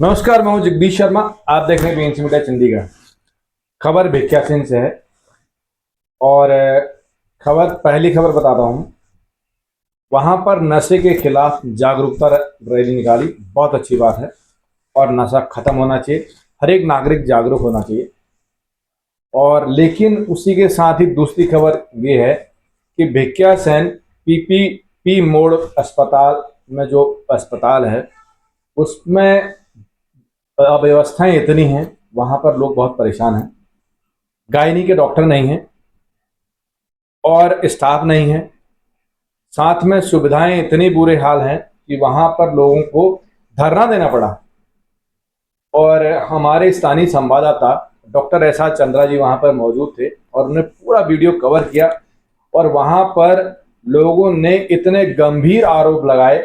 नमस्कार, मैं हूं जगदीश शर्मा। आप देख रहे हैं बीएनसी मीडिया चंडीगढ़। खबर भिक्या सिंह से है और पहली खबर बताता हूं। वहां पर नशे के खिलाफ जागरूकता रैली निकाली, बहुत अच्छी बात है और नशा खत्म होना चाहिए। हर एक नागरिक जागरूक होना चाहिए। और लेकिन उसी के साथ ही दूसरी खबर ये है कि भिक्या सेन पीपीपी मोड़ अस्पताल में जो अस्पताल है उसमें अव्यवस्थाएं इतनी हैं, वहां पर लोग बहुत परेशान हैं। गायनी के डॉक्टर नहीं हैं और स्टाफ नहीं है। साथ में सुविधाएं इतनी बुरे हाल हैं कि वहां पर लोगों को धरना देना पड़ा। और हमारे स्थानीय संवाददाता डॉक्टर एस आर चंद्रा जी वहां पर मौजूद थे और उन्होंने पूरा वीडियो कवर किया। और वहां पर लोगों ने इतने गंभीर आरोप लगाए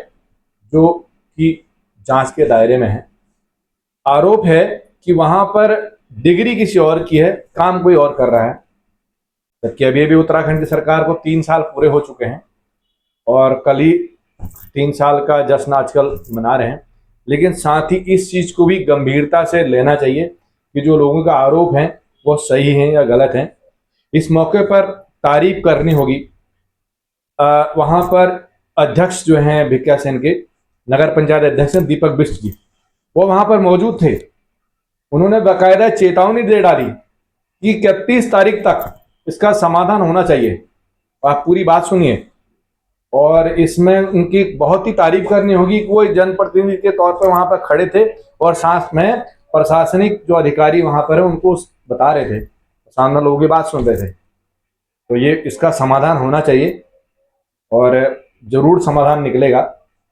जो कि जांच के दायरे में है। आरोप है कि वहां पर डिग्री किसी और की है, काम कोई और कर रहा है। जबकि अभी भी उत्तराखंड की सरकार को 3 साल पूरे हो चुके हैं और कल ही 3 साल का जश्न आजकल मना रहे हैं। लेकिन साथ ही इस चीज को भी गंभीरता से लेना चाहिए कि जो लोगों का आरोप है वो सही है या गलत है। इस मौके पर तारीफ करनी होगी। वहां पर अध्यक्ष जो हैं भिक्या सेन के, नगर पंचायत अध्यक्ष हैं दीपक बिष्ट जी, वो वहां पर मौजूद थे। उन्होंने बाकायदा चेतावनी दे डाली कि 31 तारीख तक इसका समाधान होना चाहिए। आप पूरी बात सुनिए। और इसमें उनकी बहुत ही तारीफ करनी होगी कि वो जनप्रतिनिधि के तौर पर वहां पर खड़े थे और साथ में प्रशासनिक जो अधिकारी वहां पर है उनको बता रहे थे, सामने लोगों की बात सुन रहे थे। तो ये इसका समाधान होना चाहिए और जरूर समाधान निकलेगा,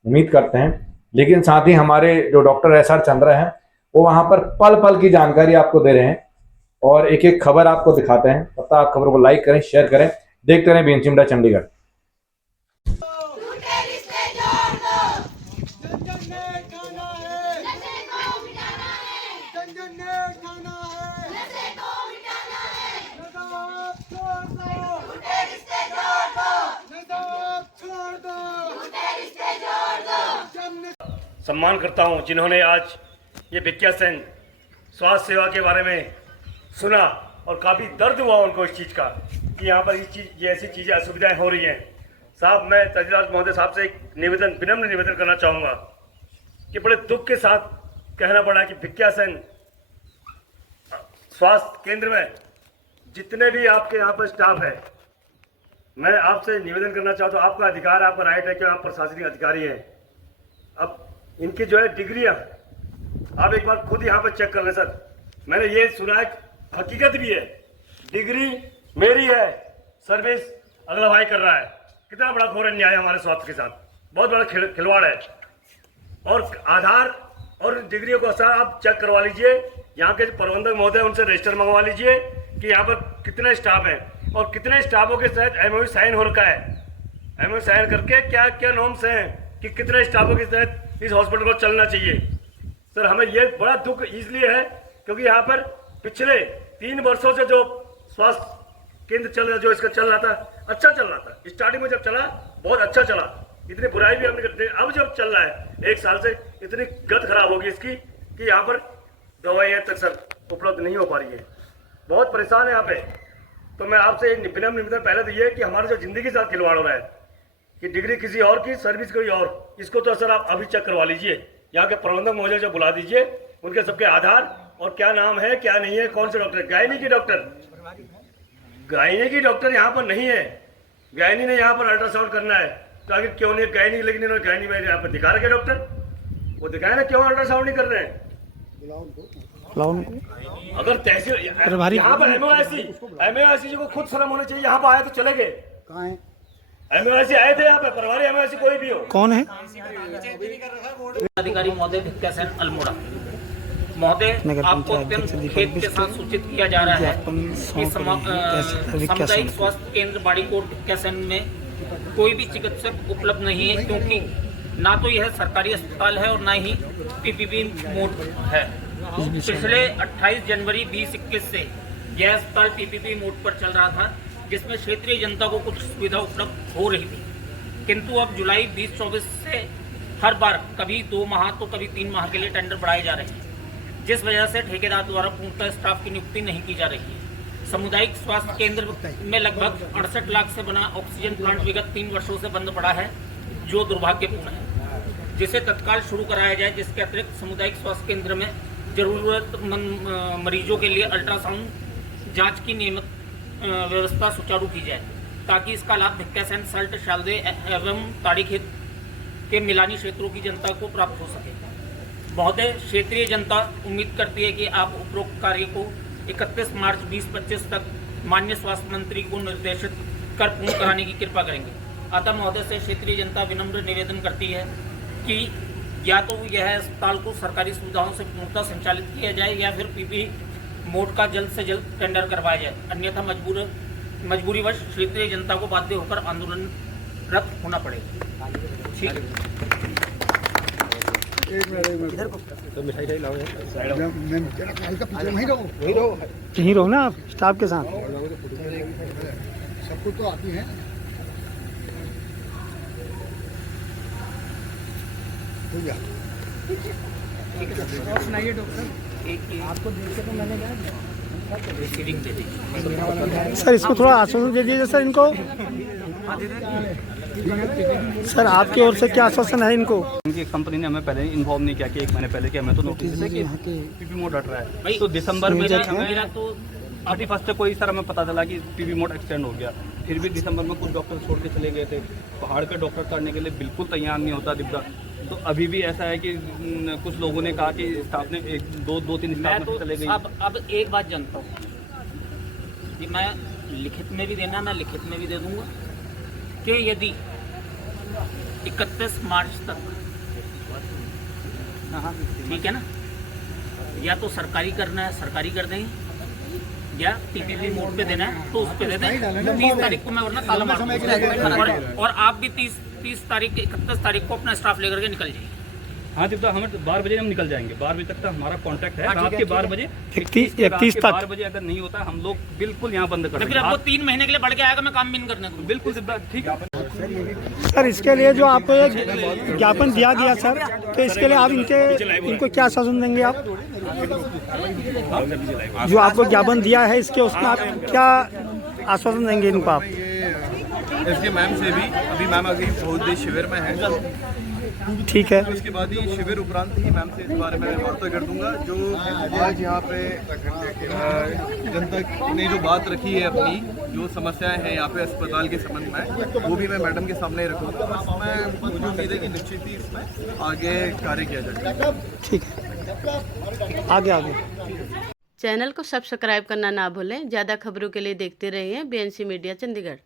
उम्मीद करते हैं। लेकिन साथ ही हमारे जो डॉक्टर एस आर चंद्रा हैं वो वहां पर पल पल की जानकारी आपको दे रहे हैं और एक एक खबर आपको दिखाते हैं। तब तक आप खबर को लाइक करें, शेयर करें, देखते रहें बीएनसी मीडिया चंडीगढ़। सम्मान करता हूं जिन्होंने आज ये भिक्या सेन स्वास्थ्य सेवा के बारे में सुना और काफ़ी दर्द हुआ उनको इस चीज़ का कि यहाँ पर ये ऐसी चीज़ें असुविधाएं हो रही हैं। साहब, मैं तहसीलदार महोदय साहब से एक विनम्र निवेदन करना चाहूँगा कि बड़े दुख के साथ कहना पड़ा कि भिक्या सेन स्वास्थ्य केंद्र में जितने भी आपके यहाँ पर स्टाफ है, मैं आपसे निवेदन करना चाहता हूँ, आपका अधिकार, आपका राइट है कि आप प्रशासनिक अधिकारी हैं। अब इनकी जो है डिग्रियां आप एक बार खुद यहाँ पर चेक कर लें सर। मैंने ये सुना है, हकीकत भी है, डिग्री मेरी है, सर्विस अगला भाई कर रहा है। कितना बड़ा घोर अन्याय हमारे स्वास्थ्य के साथ, बहुत बड़ा खिलवाड़ है। और आधार और डिग्रियों को सर आप चेक करवा लीजिए, यहाँ के प्रबंधक महोदय उनसे रजिस्टर मंगवा लीजिए कि यहाँ पर कितने स्टाफ हैं और कितने स्टाफों के तहत एमओयू साइन हो रखा है। एमओयू साइन करके क्या क्या नॉर्म्स हैं कि कितने स्टाफों के तहत इस हॉस्पिटल को चलना चाहिए। सर, हमें ये बड़ा दुख इसलिए है क्योंकि यहाँ पर पिछले 3 वर्षों से जो स्वास्थ्य केंद्र चल रहा, जो इसका चल रहा था, अच्छा चल रहा था। स्टार्टिंग में जब चला बहुत अच्छा चला, इतनी बुराई भी हमने करते। अब जब चल रहा है 1 साल से, इतनी गत खराब होगी इसकी कि यहाँ पर दवाइयाँ तक सर उपलब्ध नहीं हो पा रही है। बहुत परेशान है यहाँ पे। तो मैं आपसे एक विनम्र निवेदन पहले तो ये कि हमारे जो जिंदगी के साथ खिलवाड़ हो रहा है कि डिग्री किसी और की, सर्विस कोई और, इसको तो सर आप अभी चेक करवा लीजिए। यहाँ के प्रबंधक महोदय जो बुला दीजिए, उनके सबके आधार और क्या नाम है क्या नहीं है, कौन से डॉक्टर, गायनी की डॉक्टर यहाँ पर नहीं है। गायनी ने यहाँ पर अल्ट्रासाउंड करना है तो आगे क्यों नहीं गायनी, लेकिन इन्होंने गायनी में यहाँ पर दिखा रखे डॉक्टर, वो दिखाए ना क्यों अल्ट्रासाउंड नहीं कर रहे हैं। अगर तहसील यहाँ पर एमओआईसी को खुद शर्म होनी चाहिए, यहाँ पर आए तो चले गए। कहाँ है एमओआईसी? आए थे यहाँ पे, प्रभारी एमओआईसी कोई भी हो। कौन है अधिकारी? महोदय भिक्या सेन अल्मोड़ा। महोदय, आपको अत्यंत खेद के साथ सूचित किया जा रहा है कि सामुदायिक स्वास्थ्य केंद्र बाड़ीकोट भिक्या सेन में कोई भी चिकित्सक उपलब्ध नहीं है, क्योंकि ना तो यह सरकारी अस्पताल है और ना ही पीपीपी मोड है। पिछले 28 जनवरी 2021 से यह अस्पताल पीपीपी मोड पर चल रहा था, जिसमें क्षेत्रीय जनता को कुछ सुविधा उपलब्ध हो रही थी। किंतु अब जुलाई 2024 से हर बार कभी 2 माह तो कभी 3 माह के लिए टेंडर बढ़ाए जा रहे हैं, जिस वजह से ठेकेदार द्वारा पूर्णतः स्टाफ की नियुक्ति नहीं की जा रही है। सामुदायिक स्वास्थ्य केंद्र में लगभग 68 लाख से बना ऑक्सीजन प्लांट विगत 3 वर्षों से बंद पड़ा है, जो दुर्भाग्यपूर्ण है, जिसे तत्काल शुरू कराया जाए। जिसके अतिरिक्त सामुदायिक स्वास्थ्य केंद्र में जरूरतमंद मरीजों के लिए अल्ट्रासाउंड जांच की नियमित व्यवस्था सुचारू की जाए, ताकि इसका लाभ भिक्कासैन, सल्ट, शालदे एवं ताड़ीखेत के मिलानी क्षेत्रों की जनता को प्राप्त हो सके। महोदय, क्षेत्रीय जनता उम्मीद करती है कि आप उपरोक्त कार्य को 31 मार्च 2025 तक माननीय स्वास्थ्य मंत्री को निर्देशित कर पूर्ण कराने की कृपा करेंगे। अतः महोदय से क्षेत्रीय जनता विनम्र निवेदन करती है कि या तो यह अस्पताल को सरकारी सुविधाओं से पूर्णतः संचालित किया जाए या फिर पीपी मोड का जल्द से जल्द टेंडर करवाया जाए, अन्यथा मजबूरीवश क्षेत्रीय जनता को बाध्य होकर आंदोलनरत होना पड़ेगा। ठीक है। यहीं रहो ना आप स्टाफ के साथ। सबको तो आती है। सुनाइए डॉक्टर, आपको देख के तो मैंने रिसीविंग दे दीजिए सर, इसको थोड़ा आश्वासन दे दीजिए सर इनको। सर आपकी ओर से क्या आश्वासन है इनको? इनकी कंपनी ने हमें पहले इन्फॉर्म नहीं किया कि 1 महीने पहले कि हमें तो नोटिस है कि पीपी मोड हट रहा है। तो दिसंबर में मेरा तो 31 को ही सर हमें पता चला कि पीपी मोड एक्सटेंड हो गया। फिर भी दिसंबर में कुछ डॉक्टर छोड़ के चले गए थे। पहाड़ पे डॉक्टर करने के लिए बिल्कुल तैयार नहीं होता दिव्या। तो अभी भी ऐसा है कि कुछ लोगों ने कहा कि स्टाफ ने 2-3 स्टाफ में चले गए। अब एक बात जानता हूँ कि मैं लिखित में भी देना, मैं लिखित में भी दे दूंगा कि यदि 31 मार्च तक, ठीक है ना, या तो सरकारी करना है सरकारी कर देंगे, या पीपीपी मोड पे देना है तो उस पे दे दें। 30 तारीख को मैं वरना ताला मार दूंगा। और आप भी 30 तारीख 31 तारीख को अपना स्टाफ लेकर के निकल जाइए। हाँ जब तक हमें 12 बजे हम निकल जाएंगे। 12 बजे तक का हमारा कॉन्टैक्ट है। रात के 12 बजे 31 तक 12 बजे अगर नहीं होता हम लोग बिल्कुल यहाँ बंद कर फिर देंगे। आपको 3 महीने के लिए बढ़ के आएगा, मैं काम भी नहीं करने दूंगा। बिल्कुल सिद्धार्थ, ठीक है सर, इसके लिए जो आपको एक ज्ञापन दिया गया सर, तो इसके लिए आप इनको क्या आश्वासन देंगे? आप जो आपको ज्ञापन दिया है इसके उसमें आप क्या आश्वासन देंगे इनको? आप इसके मैम से भी अभी मैम अभी बहुत शिविर में है, ठीक है। उसके बाद ही शिविर उपरांत ही मैम से इस बारे में वार्ता कर दूंगा। जो आज यहाँ पे जनता ने जो बात रखी है, अपनी जो समस्याएं हैं यहाँ पे अस्पताल के संबंध में, वो भी मैं मैडम के सामने रखूँगा। बस मुझे उम्मीद है कि निश्चित ही इसमें आगे कार्य किया जाएगा। ठीक है, आगे चैनल को सब्सक्राइब करना ना भूलें। ज़्यादा खबरों के लिए देखते रहिए BNC मीडिया चंडीगढ़।